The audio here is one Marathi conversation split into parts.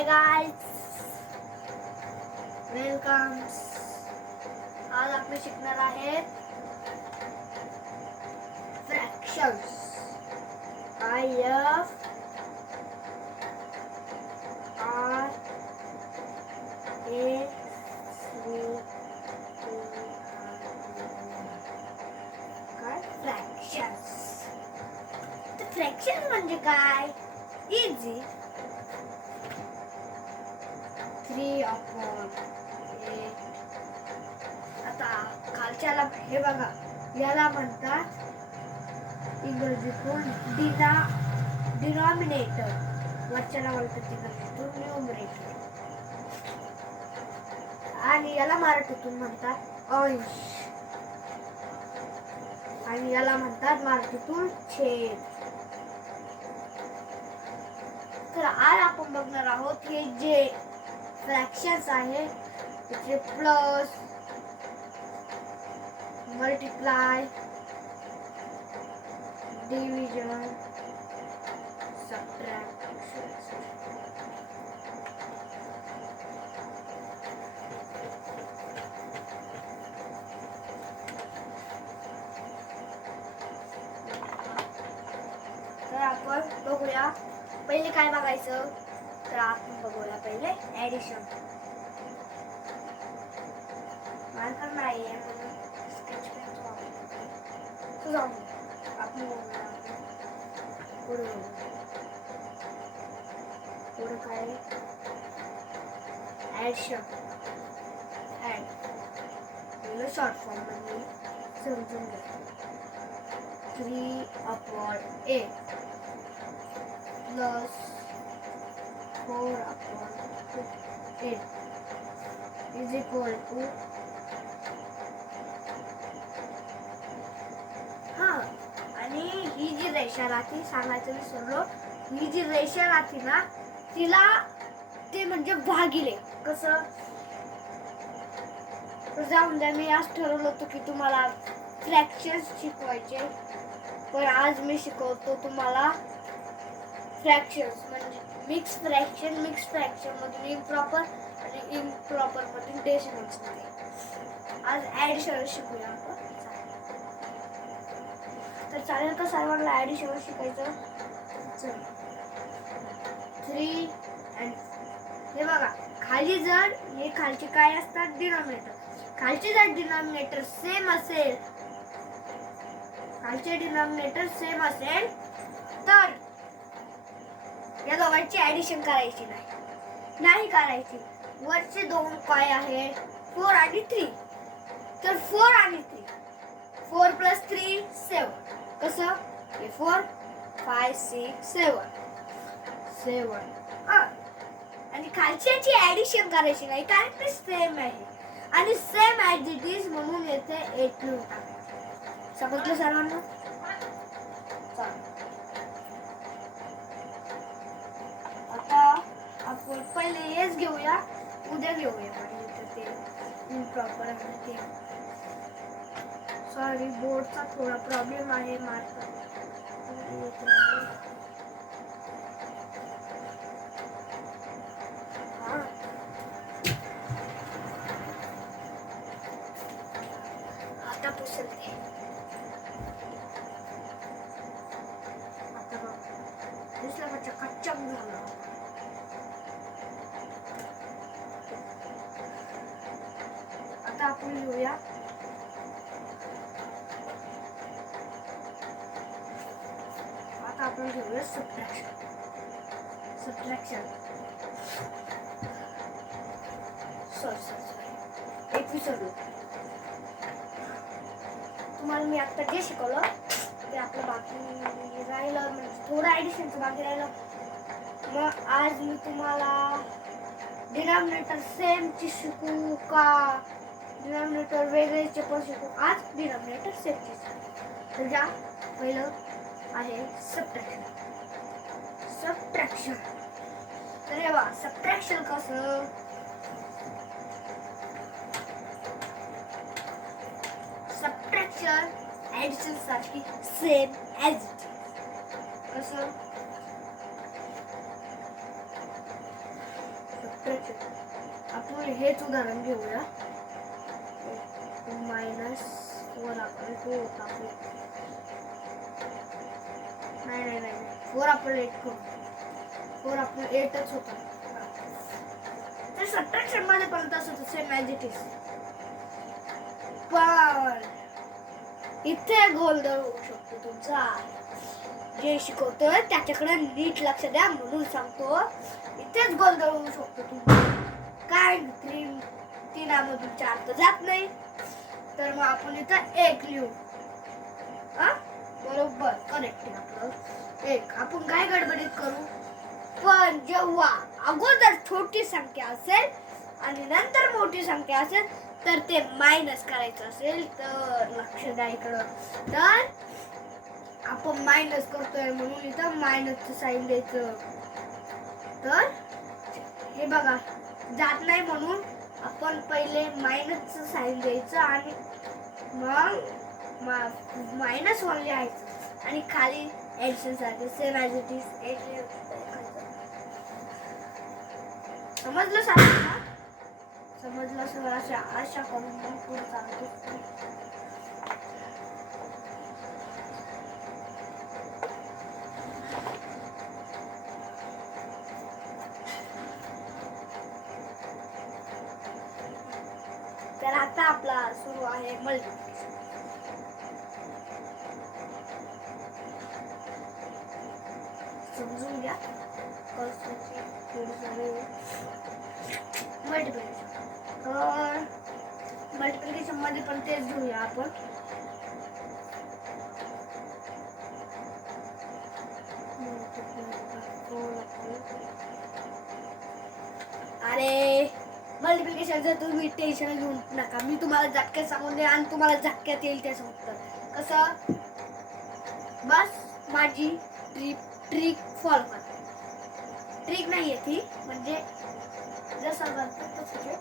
Hi guys, welcome. आज आपण शिकणार आहे फ्रॅक्शन्स. IFRACTIONS. तर फ्रॅक्शन्स म्हणजे काय? इझी. 3/8. आता खालच्याला हे बघा, याला म्हणतात इंग्रजीतून डिनॉमिनेटर. वरच्याला बोलतात इंग्रजीतून न्यूमरेटर. आणि याला मराठीतून म्हणतात अंश. आणि याला म्हणतात मराठीतून छेद. तर आज आपण बघणार आहोत हे जे फ्रॅक्शन्स आहे त्याचे प्लस, मल्टिप्लाय, डिव्हिजन, सबट्रॅक्शन. तर आपण बघूया पहिले काय बघायचं. तर आपण बघूया पहिले ऍडिशन. मार्कर नाही आहे म्हणून स्केच पेन वापरतो. जाऊ आपण पुढे काय ऍडिशन. ऍड शॉर्ट फॉर्म मध्ये समजून घ्या. 3/8 प्लस 4/8 इज इक्वल टू. आणि ही जी रेषा राहते, सांगायचं विसरलो, ही जी रेषा राहते ना तिला ते म्हणजे भागिले. कसं जाऊन द्या, मी आज ठरवलं होतं की तुम्हाला फ्रॅक्शन्स शिकवायचे, पण आज मी शिकवतो तुम्हाला फ्रॅक्शन्स म्हणजे मिक्स फ्रॅक्शन मधून इम्प्रॉपर आणि इम्प्रॉपर मधून डेसिमल्स मध्ये. आज ऍडिशन शिकूया आपण. तर चालेल का सर्वांना ऍडिशन शिकायचं? चल 3 आणि हे बघा खाली जर हे खालचे काय असतात डिनॉमिनेटर. खालचे जर डिनॉमिनेटर सेम असेल, खालचे डिनॉमिनेटर सेम असेल तर या दोघांची ऍडिशन करायची नाही करायची. वरचे दोन काय आहे 4 आणि 3. तर 4 आणि 3, 4 + 3 7. कसं हे 4 5 6 7. आणि खालच्याची ऍडिशन करायची नाही कारण ते सेम आहे आणि सेम ॲज इट इज म्हणून येथे 8 लिहून टाकायचं. समजलं सर्वांना? आता आपण पहिले हेच घेऊया, उद्या घेऊया ते इम्प्रॉपर आहे ते. सॉरी, बोर्डचा थोडा प्रॉब्लेम आहे. मार्कर आता पुसलते. आता बघ दिसला का चकाचक झाला. आता आपण लिहूया सबट्रॅक्शन. एक विसरलो. तुम्हाला मी आता जे शिकवलं ते आपलं बाकी राहिलं, म्हणजे थोडं ऍडिशनचं बाकी राहिलं. मग आज मी तुम्हाला डिनॉमिनेटर सेमची शिकू का डिनॉमिनेटर वेगळेचे पण शिकू? आज डिनॉमिनेटर सेमची. तर ज्या पहिलं आहे सबट्रॅक्शन. तर हे बघा सबट्रॅक्शन कसं. सबट्रॅक्शन ऍडिशन सारखी सेम ॲज इट इज. कसं सबट्रॅक्शन आपण हेच उदाहरण घेऊया. -4 आपण 2 होता नाही 4 आपण 8 करू. 4 आपण 8च होता. तर सबट्रॅक्शन मध्ये पण तसंच सेम ॲज इट इज. पण इथे गोंधळ होऊ शकतो तुमचा. जे शिकवतोय त्याच्याकडे नीट लक्ष द्या म्हणून सांगतो. इथेच गोंधळ होऊ शकतो तुमचा. काय 3 मधून 4 तर जात नाही, तर मग आपण इथं 1 लिहू. बरोबर करेक्ट आहे आपलं 1. आपण काय गडबडीत करू. पण जेव्हा अगोदर छोटी संख्या असेल आणि नंतर मोठी संख्या असेल तर ते मायनस करायचं असेल तर लक्ष द्या इकडं. तर आपण मायनस करतोय म्हणून इथं मायनसचं साईन द्यायचं. तर हे बघा जात नाही म्हणून आपण पहिले मायनसचं साईन द्यायचं आणि मग -1 लिहायचं आणि खाली ऍडिशन सारखं सेम ॲज इट इज. समजलं सारखं? समजलं सगळं. आशा करून मग पुढे चालतो. तर आता आपला सुरू आहे मल्टिप्लिकेशन. समजून घ्या मल्टिप्लिकेशन मध्ये पण तेच घेऊया आपण. अरे मल्टिप्लिकेशनचं तुम्ही टेन्शन घेऊ नका. मी तुम्हाला झटक्यात सांगून दे आणि तुम्हाला झटक्यात येईल त्याचं उत्तर. कसं बस माझी ट्रिक फॉलो करा. ट्रिक नाही आहे ती, म्हणजे जसं करतो तसं.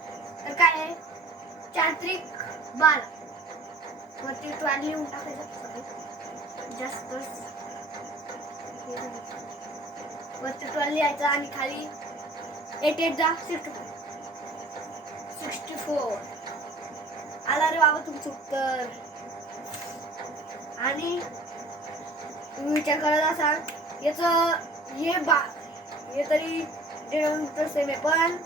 तर काय आहे 4 त्रिक 12 वरती 12 लिहून टाकायचं. जास्त वरती 12 लिहायचं आणि खाली 8 8 जा 64. आला रे बाबा तुमचं उत्तर. आणि तुम्ही विचार करत असाल याचं हे तरी डिनॉमिनेटर सेम आहे, पण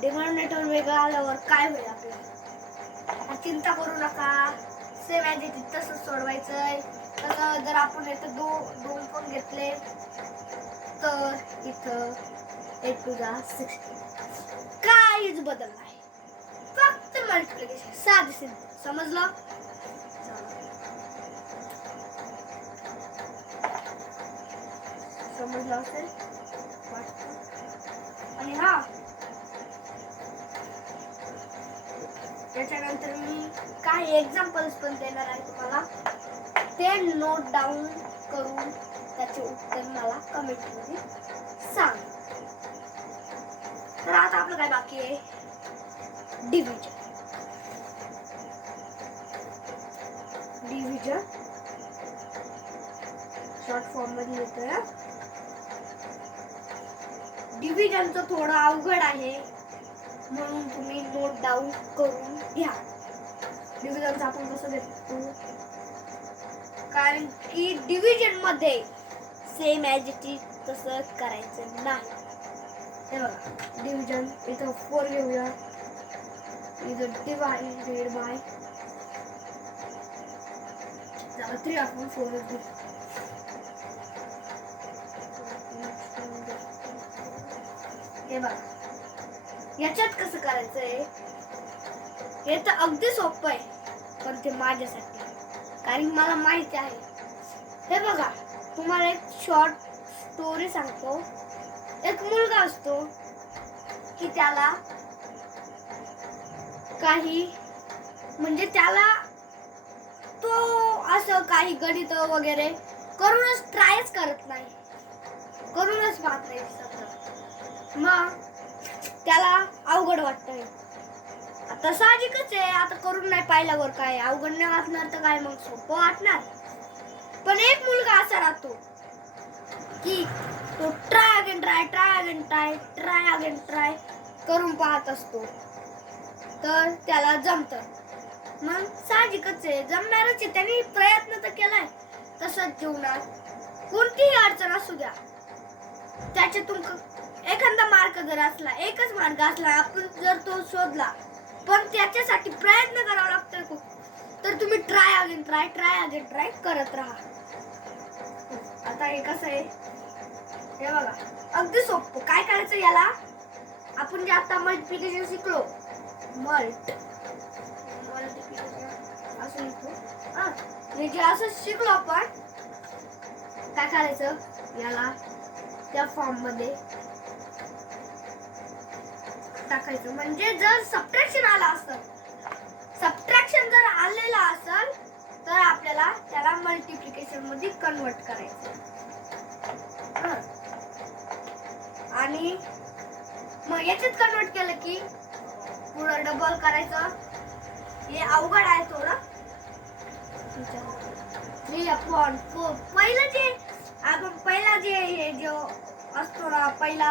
डिनॉमिनेटर वेगळं आल्यावर काय होईल आपल्याला. चिंता करू नका. सेम ॲज इट इज तसंच सोडवायचंय. तसं जर आपण इथं 2 पण घेतले तर इथं 8 2 जा 16. काहीच बदल नाही. फक्त मल्टिप्लिकेशन साधी सिंपल. समजलं? समजलं असेल आणि हा त्याच्यानंतर मी काही एक्झाम्पल्स पण देणार आहे तुम्हाला. ते नोट डाऊन करून त्याचे उत्तर मला कमेंट मध्ये सांग. तर आता आपलं काय बाकी आहे डिव्हिजन. शॉर्ट फॉर्म मध्ये येतोय. डिव्हिजनचं थोडं अवघड आहे म्हणून तुम्ही नोट डाऊन करून घ्या. डिव्हिजनचं आपण कसं देतो, कारण की डिव्हिजन मध्ये सेम ॲज इट इज तसं करायचं नाही. हे बघा डिव्हिजन इथं 4 घेऊया. इथं डिवाइडेड बाय 3 आपण 4 घेऊ. हे बघा याच्यात कसं करायचंय हे तर अगदी सोपं आहे, पण ते माझ्यासाठी कारण मला माहिती आहे. हे बघा तुम्हाला एक शॉर्ट स्टोरी सांगतो. एक मुलगा असतो की त्याला काही म्हणजे त्याला तो असं काही गणित वगैरे करूनच ट्रायच करत नाही, करूनच पाहत नाही सगळं. मग त्याला अवघड वाटतंय. आता साहजिकच आहे, आता करून नाही पाहिल्यावर काय अवघड नाही वाटणार तर काय मग सोपं वाटणार. पण एक मुलगा असा राहतो की तो ट्राय अगेन ट्राय करून पाहत असतो. तर त्याला जमतं. मग साहजिकच आहे, जमणारच आहे. त्यांनी प्रयत्न तर केलाय. तसंच जीवनात कोणतीही अडचण असू द्या, त्याच्यातून एखादा मार्ग जर असला, एकच मार्ग असला, आपण जर तो शोधला, पण त्याच्यासाठी प्रयत्न करावा लागतो खूप, तर तुम्ही ट्राय अगेन ट्राय करत राहा. आता हे कसं आहे हे बघा, अगदी सोपं. काय करायचं, याला आपण जे आता मल्टिप्लिकेशन शिकलो, मल्टिप्लिकेशन असं लिहितो. हे जे असं शिकलो आपण, काय करायचं, याला त्या फॉर्म मध्ये टाकायचं. म्हणजे जर सबट्रॅक्शन आला असेल, सबट्रॅक्शन जर आलेला असेल, तर आपल्याला त्याला मल्टिप्लिकेशन मध्ये कन्वर्ट करायचं. आणि मग याच्यात कन्वर्ट केलं की पुढं डबल करायचं. हे अवघड आहे थोडं. 3/4 पहिला जे जो असतो ना, पहिला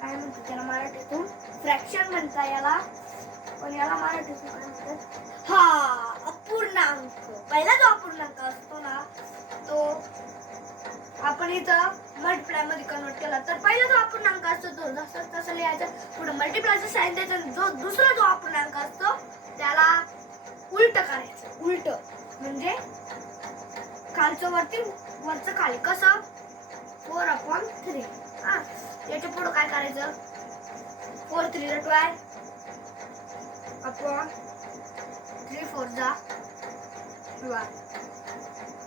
काय म्हणतात त्याला मराठीतून, फ्रॅक्शन म्हणता याला, पण याला मराठीतून काय म्हणतात, अपूर्णांक. पहिला जो अपूर्णांक असतो ना, तो आपण इथं मल्टिप्लाय मध्ये कन्वर्ट केला, तर पहिला जो अपूर्णांक असतो तो जसं तसं लिहायचा. पुढे मल्टिप्लायचं साइन द्यायचं. जो दुसरा जो अपूर्णांक असतो त्याला उलट करायचं. उलट म्हणजे खालचं वरती, वरचं खाली. कसं, 4/3. याच्या पुढे काय करायचं, 4 3 12 अपॉन 3 4 12.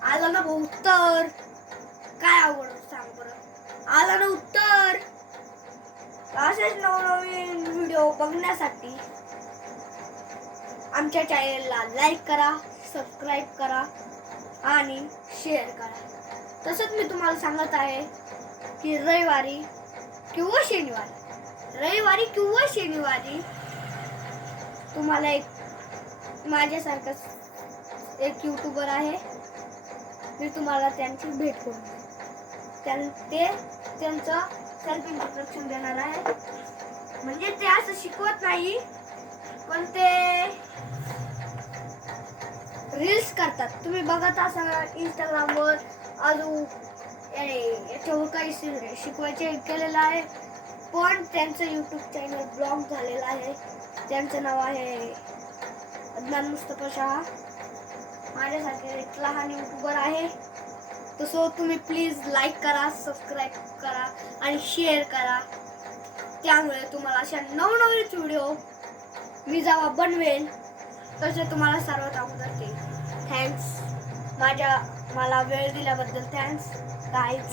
आलं ना भाऊ उत्तर? काय आवडत सांग बरं. आलं ना उत्तर? असेच नवनवीन व्हिडिओ बघण्यासाठी आमच्या चॅनलला लाईक करा, सबस्क्राईब करा आणि शेअर करा. तसंच मी तुम्हाला सांगत आहे की रविवारी किंवा शनिवारी तुम्हाला एक माझ्यासारखं एक यूट्यूबर आहे, मी तुम्हाला त्यांची भेट करून ते त्यांचं सेल्फ इंट्रोडक्शन देणार आहे. म्हणजे ते असं शिकवत नाही, पण ते रील्स करतात. तुम्ही बघत असाल इंस्टाग्रामवर. अजून याच्यावर काही शिकवायचे केलेलं आहे, पण त्यांचं यूट्यूब चॅनल ब्लॉक झालेलं आहे. त्यांचं नाव आहे अदनान मुस्तफा शाह. माझ्यासारखे एक लहान यूट्यूबर आहे. तसं तुम्ही प्लीज लाईक करा, सबस्क्राईब करा आणि शेअर करा. त्यामुळे तुम्हाला अशा नवनवीन व्हिडिओ मी जेव्हा बनवेल तसे तुम्हाला सर्वात अगोदर ते. थँक्स मला वेळ दिल्याबद्दल. Thanks guys.